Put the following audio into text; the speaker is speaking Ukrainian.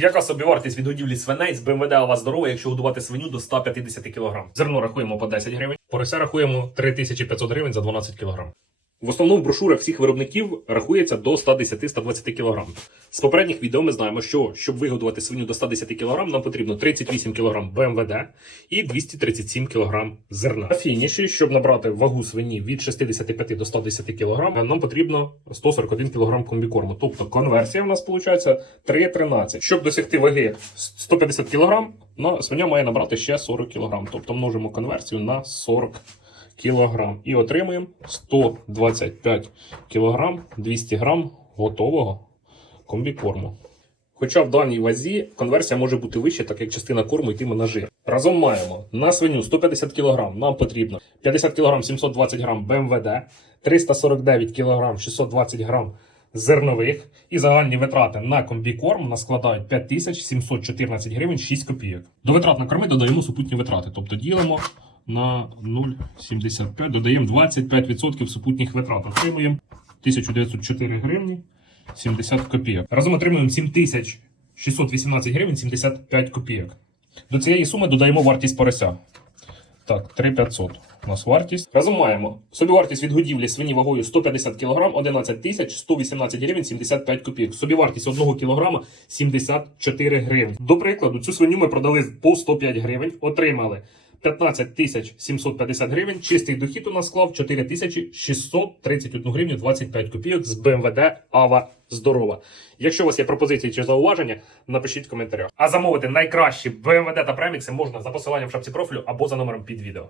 Яка собівартість від годівлі свиней з БМВД у вас здорова, якщо годувати свиню до 150 кг? Зерно рахуємо по 10 гривень, порося рахуємо 3500 гривень за 12 кг. В основному в брошурах всіх виробників рахується до 110-120 кг. З попередніх відео ми знаємо, що щоб вигодувати свиню до 110 кг, нам потрібно 38 кг БМВД і 237 кг зерна. На фініші, щоб набрати вагу свині від 65 до 110 кг, нам потрібно 141 кг комбікорму. Тобто конверсія в нас виходить 3,13. Щоб досягти ваги 150 кг, свиня має набрати ще 40 кг. Тобто множимо конверсію на 40 кілограм і отримуємо 125 кілограм 200 грам готового комбікорму. Хоча в даній вазі конверсія може бути вища, так як частина корму йтиме на жир. Разом маємо на свиню 150 кг, нам потрібно 50 кг 720 г БМВД, 349 кг 620 г зернових і загальні витрати на комбікорм нас складають 5714 гривень 6 копійок. До витрат на корми додаємо супутні витрати, тобто ділимо на 0,75, додаємо 25% супутніх витрат. Отримуємо 1904 гривні 70 копійок. Разом отримуємо 7618 гривень 75 копійок. До цієї суми додаємо вартість порося. Так, 3500 у нас вартість. Разом маємо собівартість від годівлі свині вагою 150 кг 11 тисяч 118 гривень 75 копійок. Собівартість 1 кг 74 гривень. До прикладу, цю свиню ми продали по 105 гривень, отримали 15 тисяч 750 гривень. Чистий дохід у нас склав 4 тисячі 631 гривню 25 копійок з БМВД Ава Здорова. Якщо у вас є пропозиції чи зауваження, напишіть в коментарях. А замовити найкращі БМВД та премікси можна за посиланням в шапці профілю або за номером під відео.